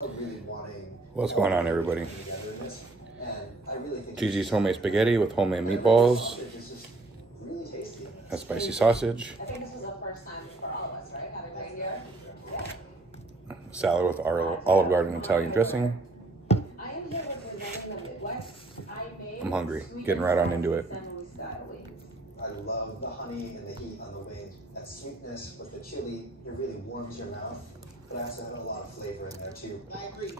really wanting What's going on, everybody? togetherness, and I really think Gigi's homemade spaghetti with homemade meatballs, it's just really tasty. a spicy sausage, I think this was the first time for all of us, right? Having reindeer. Yeah. salad with Olive Garden Italian dressing. I am here representing the Midwest. I made I'm hungry. Getting right on into it. I love the honey and the heat on the wings. That sweetness with the chili, it really warms your mouth. But I also have a lot of flavor in there too. I agree.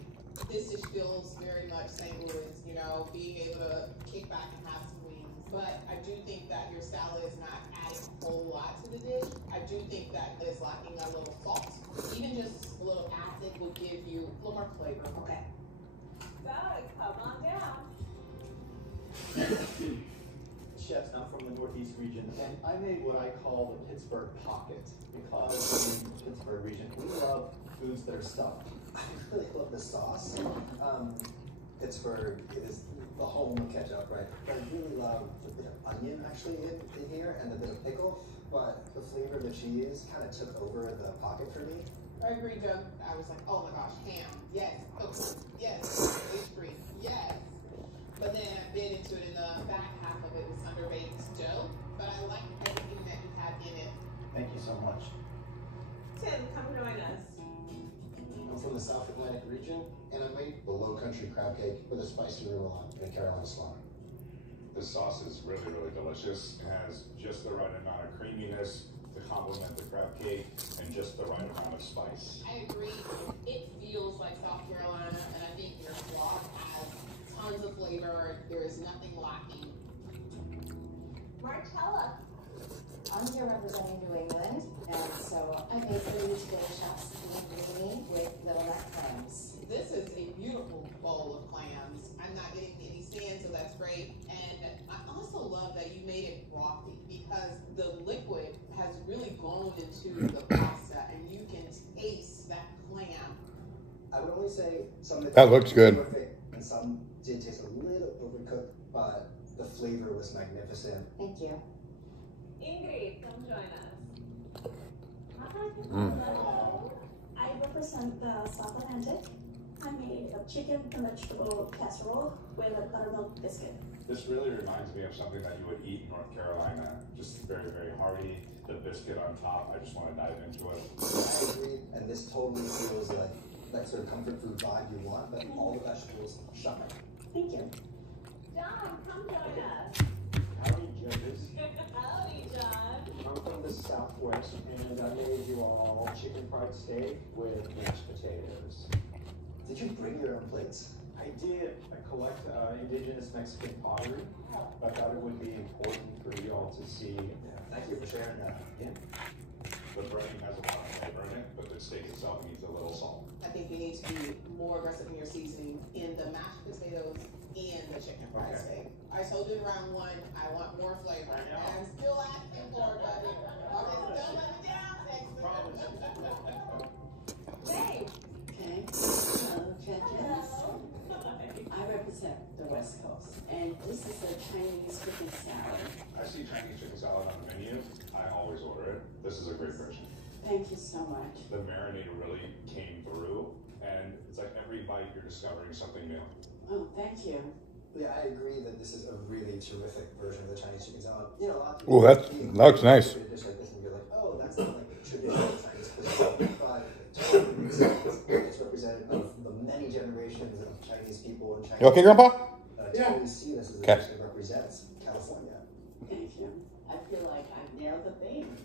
This dish feels very much St. Louis, you know, being able to kick back and have some wings. But I do think that your salad is not adding a whole lot to the dish. I do think that it's lacking a little salt. Even just a little acid will give you a little more flavor. Okay. Doug, come on down. Chefs, I'm from the Northeast region, and I made what I call the Pittsburgh pocket, because in the Pittsburgh region, we love foods that are stuffed. I really love the sauce. Pittsburgh is the home of ketchup, right? But I really love the bit of onion actually in here and the bit of pickle. But the flavor of the cheese kind of took over the pocket for me. I agree, Doug. I was like, oh my gosh, ham, yes. Pickles, yes. Pastry, yes. But then I bit into it, and the back half of it was under-baked dough. But I like everything that you have in it. Thank you so much. Tim, come join us. I'm from the South Atlantic region, and I made the low country crab cake with a spicy remoulade and a Carolina slaughter. The sauce is really, really delicious. It has just the right amount of creaminess to complement the crab cake and just the right amount of spice. I agree. It feels like South Carolina, and I think your broth has tons of flavor. There is nothing lacking. Marcella. I'm here representing New England, and so I made food to the chefs with me with little neck clams. This is a beautiful bowl of clams. I'm not getting any sand, so that's great. And I also love that you made it frothy, because the liquid has really gone into the pasta, and you can taste that clam. I would only say some of That looks good. Perfect, and some did taste a little overcooked, but the flavor was magnificent. Thank you. Ingrid, come join us. Hello. I represent the South Atlantic. I made a chicken and vegetable casserole with a buttermilk biscuit. This really reminds me of something that you would eat in North Carolina. Just very, very hearty. The biscuit on top, I just want to dive into it. I agree, and this totally feels like that sort of comfort food vibe you want, but all the vegetables shine. Thank you. John, come join us. Howdy, judges. Howdy, John. I'm from the Southwest, and I made you all chicken fried steak with mashed potatoes. Did you bring your own plates? I did. I collect indigenous Mexican pottery. I thought it would be important for you all to see. Thank you for sharing that. Yeah. The breading has a lot of flavor in it, but the steak itself needs a little salt. I think you need to be more aggressive in your seasoning in the mashed potatoes and the chicken fried steak. I told you in round one, I want more flavor. And I'm still asking for it, buddy. Okay, don't let me down, Texas. Hey. Okay, hello, judges. I represent the West Coast, and this is a Chinese chicken salad. I see Chinese chicken salad on the menu. I always order it. This is a great version. Thank you so much. The marinade really came through, and it's like every bite you're discovering something new. Oh, thank you. Yeah, I agree that this is a really terrific version of the Chinese chicken salad. You know, a lot of people. Oh, that looks nice. A dish like this and you're like, oh, that's not like traditional Chinese cuisine, but it totally makes sense. It's representative of the many generations of Chinese people and Chinese. You okay, Grandpa? I totally see this as a Okay. dish that represents California. Thank you. I feel like I nailed the theme,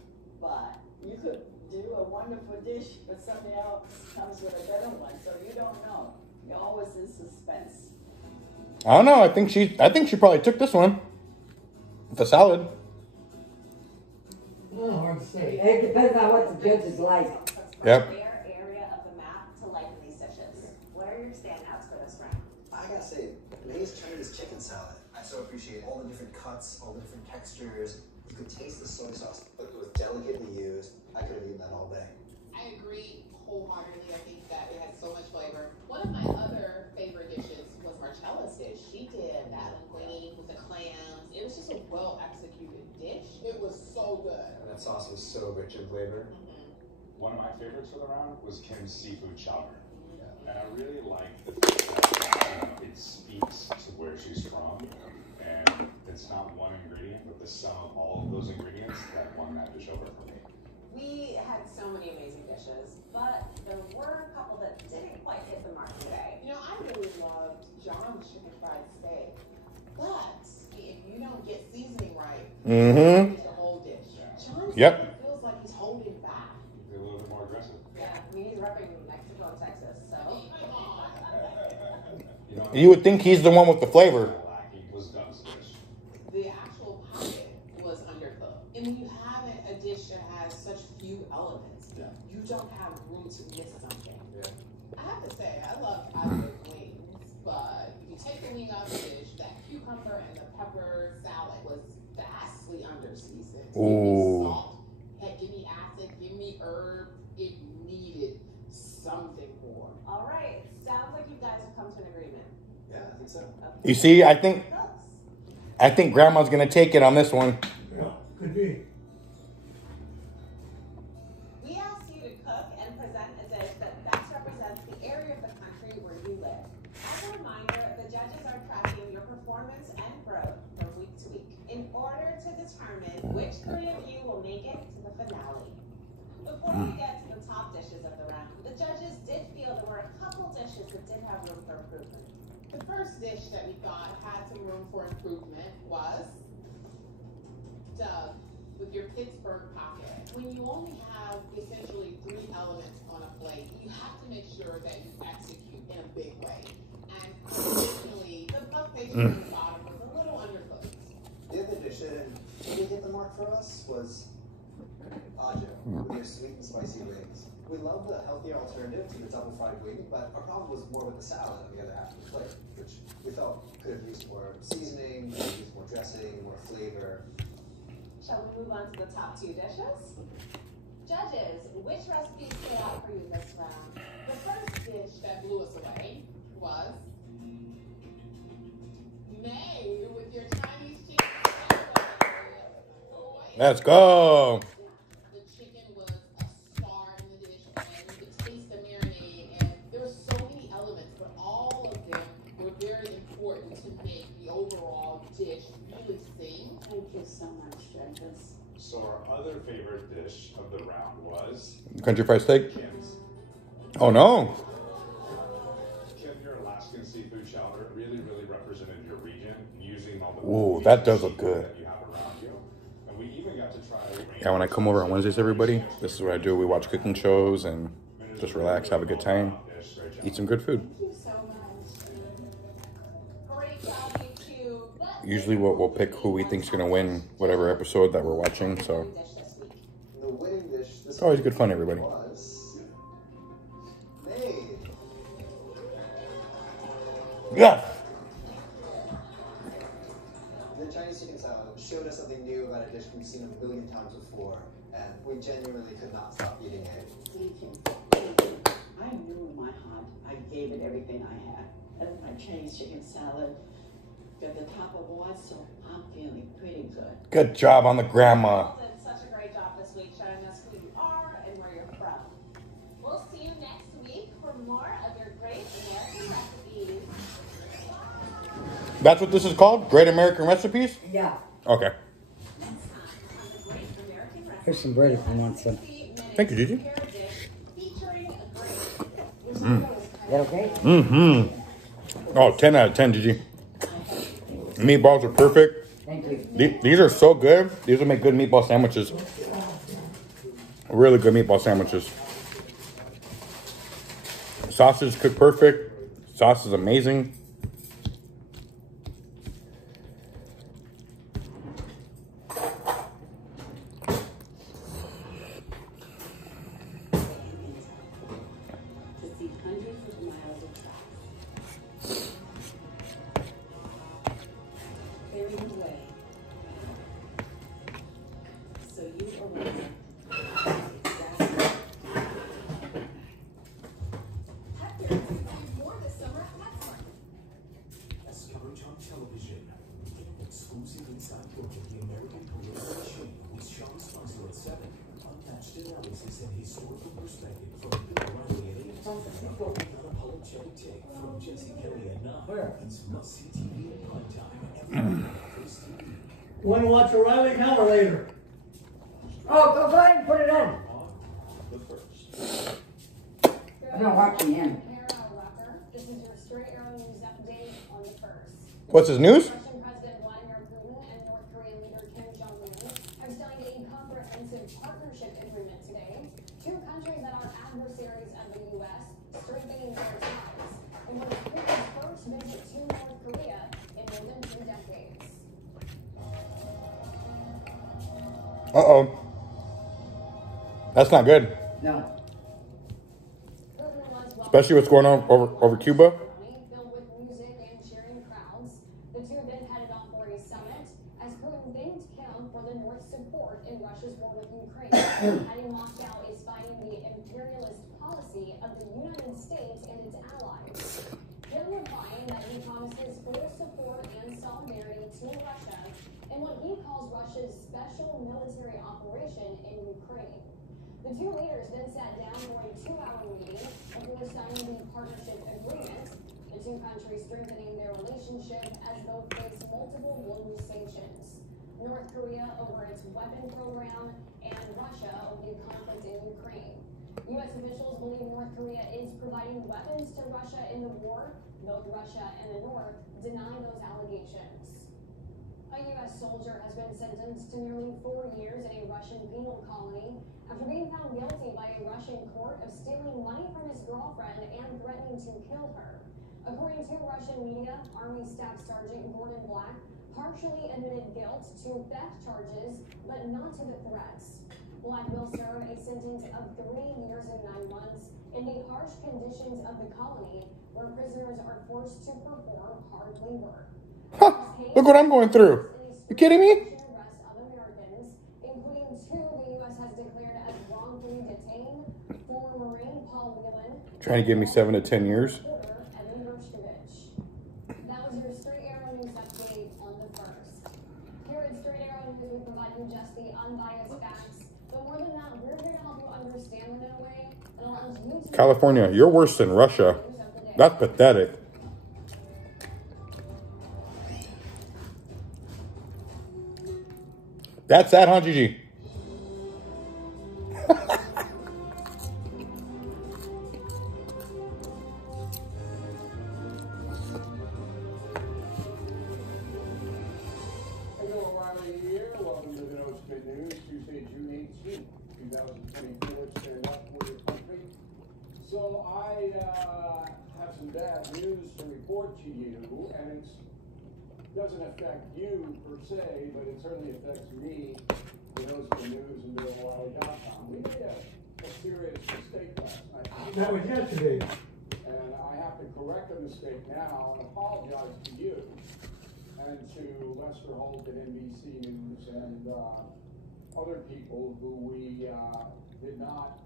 but you could do a wonderful dish, but somebody else comes with a better one, so you don't know. You're always in suspense. I don't know. I think she probably took this one. The salad. Oh, hard to say. It depends on what the judges like. Yep. Their area of the map to liken these dishes. What are your standouts for this round? I gotta say, May's Chinese chicken salad. I so appreciate all the different cuts, all the different textures. You could taste the soy sauce, but it was delicately used. I could have eaten that all day. I agree wholeheartedly. I think that it has so much flavor. One of my other favorite dishes was Marcella's dish. She did that linguine with the clams. It was just a well-executed dish. It was so good. And that sauce was so rich in flavor. One of my favorites for the round was Kim's seafood chowder. Yeah. And I really like the fact that it speaks to where she's from. And it's not one ingredient, but the sum of all of those ingredients that won that dish over for me. We had so many amazing dishes, but there were a couple that didn't quite hit the mark today. You know, I really loved John's chicken fried steak, but if you don't get seasoning right, it's the whole dish. John's feels like he's holding back. He's a little bit more aggressive. Yeah, I mean, he's repping Mexico and Texas, so. You would think he's the one with the flavor. Was Doug's dish. The actual pocket was undercooked. And when you have a dish that has such few elements, you don't have room to miss something. Yeah. I have to say, I love wings, but if you take the wing out of the dish, that cucumber and the pepper salad was vastly under-seasoned. Give me salt, heck, give me acid, give me herb. It needed something more. All right, sounds like you guys have come to an agreement. Yeah, I think so. You see, I think Grandma's gonna take it on this one. Yeah, could be. We asked you to cook and present a dish that best represents the area of the country where you live. As a reminder, the judges are tracking your performance and growth from week to week in order to determine which three of you will make it to the finale. Before we get to the top dishes of the round, the judges did feel there were a couple dishes that did have room for improvement. The first dish that we thought had some room for improvement was Doug with your Pittsburgh pocket. When you only have essentially 3 elements on a plate, you have to make sure that you execute in a big way. And additionally, the buck pastry on the bottom was a little undercooked. The other dish that didn't hit the mark for us was ajo with your sweet and spicy wings. We love the healthier alternative to the double fried wing, but our problem was more with the salad on the other half of the plate, which we felt could have used more seasoning, could have used more dressing, more flavor. Shall we move on to the top 2 dishes? Judges, which recipes stood out for you this round? The first dish that blew us away was May with your Chinese chicken sandwich. Let's go. The chicken was a star in the dish, and you could taste the marinade, and there were so many elements, but all of them were very important to make the overall dish really sing. Thank you so much, judges. So our other favorite dish of the round was Country fried steak. Kim's. Oh no. Kim, your Alaskan seafood chowder really represented your region, using all the Ooh, that does look good. that you have around you. And we even got to try. Yeah, when I come over on Wednesdays, everybody, this is what I do. We watch cooking shows and just relax, have a good time, eat some good food. Thank you so much. Great job, you two. Usually we'll pick who we think's gonna win whatever episode that we're watching, so The winning dish this it's always good fun, everybody. was made. Yeah. The Chinese chicken salad showed us something new about a dish we've seen a million times before, and we genuinely could not stop eating it. Thank you. Thank you. I knew in my heart I gave it everything I had. And my Chinese chicken salad got the top award, so I'm feeling pretty good. Good job on the grandma. You all did such a great job this week showing us who you are and where you're from. We'll see you next week for more of your great American recipes. That's what this is called? Great American Recipes? Yeah. Okay. Next time on the Great American Recipes. Here's some bread if you want some. Thank you, Gigi. Featuring a great Is that okay? Mm-hmm. Oh, 10 out of 10, Gigi. Meatballs are perfect. Thank you. These are so good. These will make good meatball sandwiches. Really good meatball sandwiches. Sausage cooked perfect. Sauce is amazing. To see hundreds of miles of tracks. Clearing the way. So you arrive. more this summer at PetSmart. As coverage on television, exclusive inside look at the American political machine with Sean Spicer at 7. Unmatched analysis and historical perspective from Bill Riley at 8. Check it take from Jesse Kelly at 9. Where? It's must-see TV in prime time every night. First TV. Want to watch O'Reilly now or later? Oh, go ahead and put it on. The first. I'm not watching him. This is your Straight Arrow News update on the first. What's his news? Russian President Vladimir Putin and North Korean leader Kim Jong-un have signed a comprehensive partnership agreement today. Two countries that are adversaries of the U.S. strengthening their ties. And one of Putin's first visit to North Korea in more than 2 decades. Uh-oh. That's not good. No. Especially what's going on over Cuba. Filled with music and cheering crowds. The two then headed off for a summit as Putin thanked Kim for the North's support in Russia's war with Ukraine, adding Moscow is fighting the imperialist policy of the United States and its allies. Kim replying that he promises full support and solidarity to Russia in what he calls Russia's special military operation in Ukraine. The two leaders then sat down for a 2-hour meeting before signing the partnership agreement. The two countries strengthening their relationship as both face multiple global sanctions. North Korea over its weapon program and Russia over the conflict in Ukraine. U.S. officials believe North Korea is providing weapons to Russia in the war. Both Russia and the North deny those allegations. A U.S. soldier has been sentenced to nearly 4 years in a Russian penal colony after being found guilty by a Russian court of stealing money from his girlfriend and threatening to kill her. According to Russian media, Army Staff Sergeant Gordon Black partially admitted guilt to theft charges, but not to the threats. Black will serve a sentence of 3 years and 9 months in the harsh conditions of the colony, where prisoners are forced to perform hard labor. Look what I'm going through. You kidding me? Including 2 the U.S. has declared as wrongfully detained, former Marine Paul Whelan, Trying to give me 7 to 10 years. That was your Straight Arrow News update on the first. Here at Straight Arrow News, we provide you just the unbiased facts, but more than that, we're here to help you understand them in a way that allows you to... California, you're worse than Russia. That's pathetic. That's sad, huh, Gigi? Hello, O'Reilly here. Welcome to the No Spin News, Tuesday, June 18th, 2024. Stand up for your country. So I have some bad news to report to you, and it doesn't affect you per se, but it certainly affects me, the No Spin News, and BillO'Reilly.com. We made a serious mistake last night. That was yesterday. And I have to correct the mistake now and apologize to you and to Lester Holt at NBC News and other people who we did not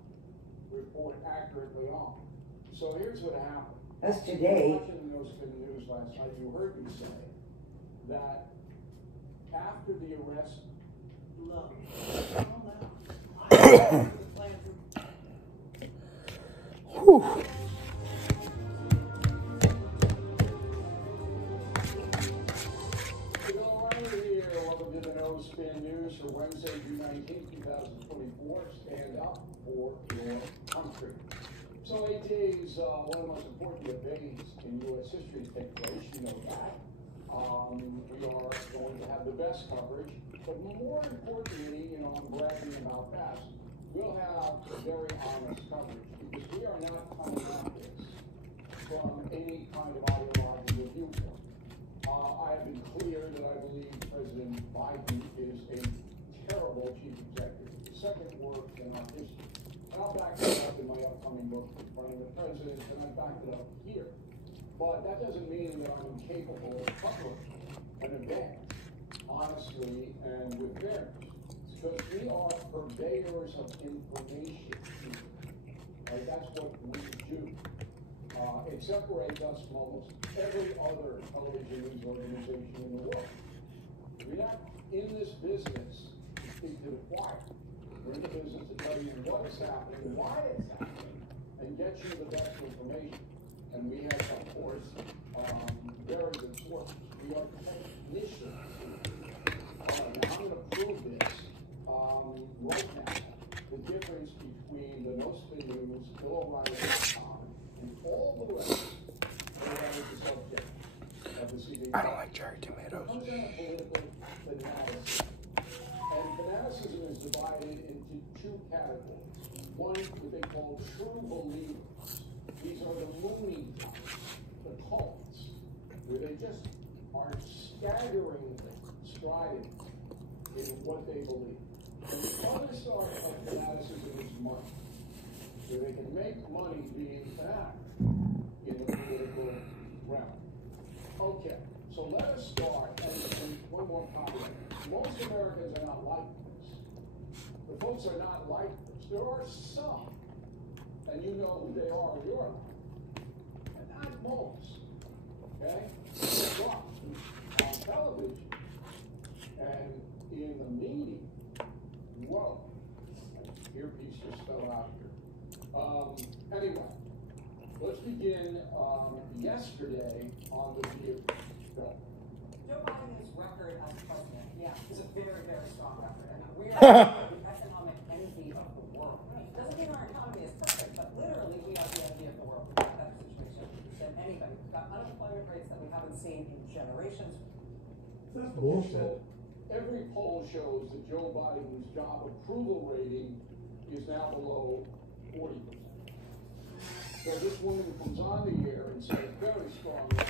report accurately on. So here's what happened. That's today. Watching the No Spin News last night, you heard me say that after the arrest, Whew. welcome to the No Spin News for Wednesday, June 19th, 2024. Stand up for your country. So 8 days, one of the most important days in U.S. history take place, you know that. We are going to have the best coverage, but more importantly, I'm bragging about that, we'll have very honest coverage, because we are not coming at this from any kind of ideological viewpoint. I have been clear that I believe President Biden is a terrible chief executive, the second worst in our history. And I'll back that up in my upcoming book, Running the President, and I back it up here. But that doesn't mean that I'm incapable of covering an event honestly and with fairness. Because we are purveyors of information. Right? That's what we do. It separates us from almost every other television news organization in the world. We're not in this business to speak to the choir. We're in the business to tell you what is happening, why it's happening, and get you the best information. And we have, of course, very good sources. We are technicians. Now I'm going to prove this right now. The difference between the No Spin News, BillO'Reilly.com, and all the rest that is the subject of this evening. I don't like cherry tomatoes. Comes down to political fanaticism. And fanaticism is divided into two categories. One, what they call true believers. These are the loony types, the cults, where they just are staggeringly strident in what they believe. And the other side of fanaticism is money, where they can make money being fanatic in the political realm. Okay, so let us start, and one more comment. Most Americans are not like this. The folks are not like this. There are some, and you know who they are in your life, and not most. Okay? But on television and in the media, whoa, earpiece just fell out here. Anyway, let's begin yesterday on the view. Go. Joe Biden's record as president, is a very, very strong record. And we are the economic envy of the world. Doesn't mean our economy is perfect, but literally we are the envy of the world. We've got a better situation than anybody. We've got unemployment rates that we haven't seen in generations. That's bullshit. Every poll shows that Joe Biden's job approval rating is now below 40%. So this woman comes on the air and says very strongly,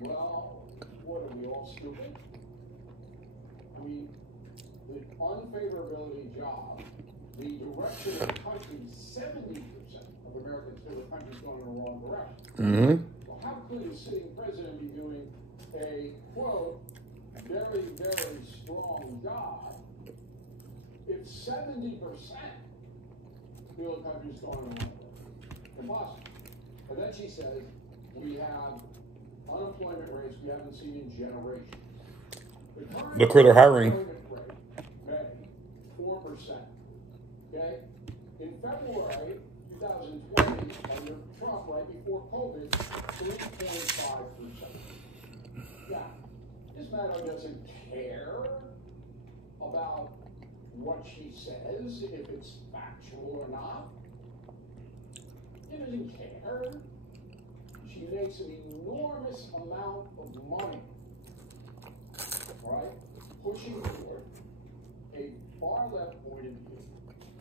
well, what are we all stupid? The unfavorability job, the direction of the country, 70% of Americans feel the country's going in the wrong direction. Mm-hmm. Well, how could a sitting president be doing a, quote, very, very strong job if 70% feel the country's going in the wrong direction? Impossible. And then she says, we have unemployment rates we haven't seen in generations. Look where they're hiring. May, 4%. Okay? In February 2020, under Trump, right before COVID, 3.5%. Yeah. This matter doesn't care about what she says, if it's factual or not. It doesn't care. She makes an enormous amount of money, right? Pushing forward a far left point of view.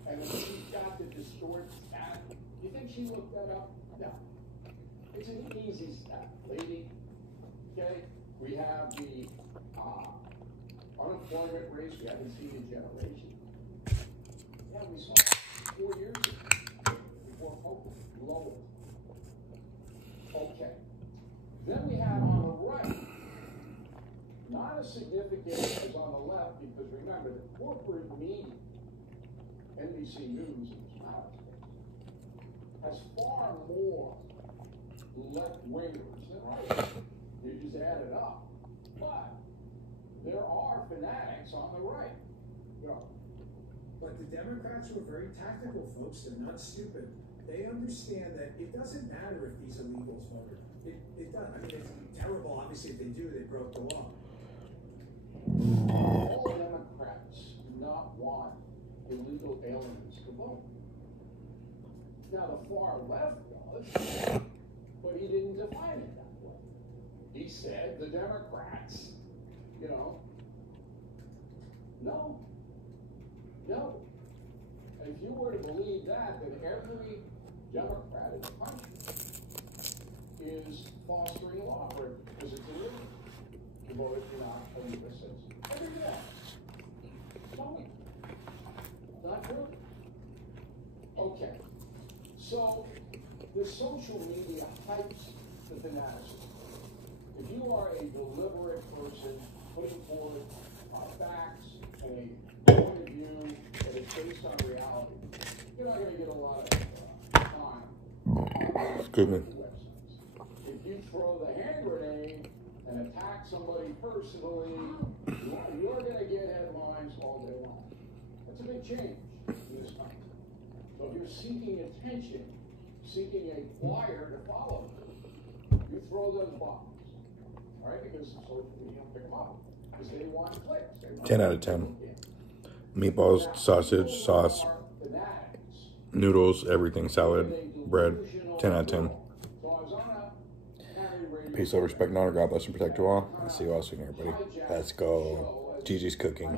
And if she's got to distort stat, you think she looked that up? No. It's an easy stat, lady. Okay? We have the unemployment rates we haven't seen in generations. Yeah, we saw 4 years ago before COVID, lower. Okay. Then we have on the right, not as significant as on the left, because remember, the corporate media, NBC News and has far more left-wingers than right. You just add it up. But there are fanatics on the right. Go. But the Democrats were very tactical, folks. They're not stupid. They understand that it doesn't matter if these illegals voted. It doesn't. I mean, it's terrible. Obviously, if they do, they broke the law. All Democrats do not want illegal aliens to vote. Now, the far left does, but he didn't define it that way. He said the Democrats, no. And if you were to believe that, then every Democrat in the country is fostering law breaking because it's illegal to vote if you're not a U.S. citizen. Every day. Tell me. Not true. Okay. So the social media hypes the fanaticism. If you are a deliberate person putting forward facts and a point of view that is based on reality, you're not going to get a lot of time. Good man. If you throw the hand grenade and attack somebody personally, you're going to get headlines all day long. That's a big change in this country. So if you're seeking attention seeking a choir to follow. You throw those bombs, all right? Because so you don't pick them up because they want clicks. They want 10 out of 10. Meatballs, sausage, sauce, noodles, everything, salad, bread. 10 out of 10. Peace, love, respect, and honor. God bless and protect you all. I'll see you all soon, everybody. Let's go. Gigi's cooking.